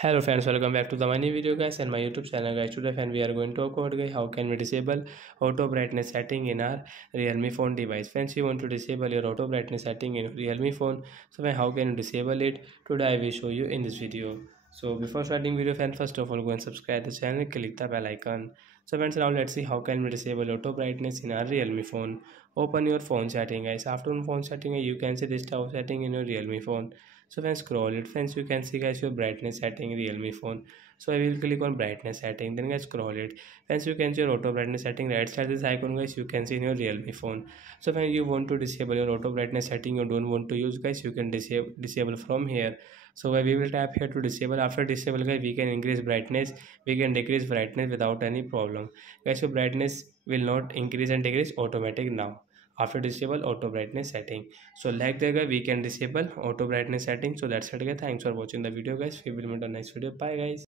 Hello friends, welcome back to the my new video guys and my YouTube channel guys. Today friend we are going to talk about guys how can we disable auto brightness setting in our Realme phone device. Friends, you want to disable your auto brightness setting in your Realme phone. So friend, how can you disable it? Today I will show you in this video. So before starting video friend, first of all go and subscribe the channel, click the bell icon. So friends, now let's see how can we disable auto brightness in our Realme phone. Open your phone setting guys. After phone setting you can see this type of setting in your Realme phone. So when scroll it friends, you can see guys your brightness setting Realme phone. So I will click on brightness setting, then guys scroll it friends, you can see your auto brightness setting. Right side this icon guys, you can see in your Realme phone. So when you want to disable your auto brightness setting, you don't want to use guys, you can disable from here. So we will tap here to disable. After disable guys, we can increase brightness, we can decrease brightness without any problem guys. So brightness will not increase and decrease automatic now after disable auto brightness setting. So like that guys, we can disable auto brightness setting. So that's it guys, thanks for watching the video guys, we will meet on next video, bye guys.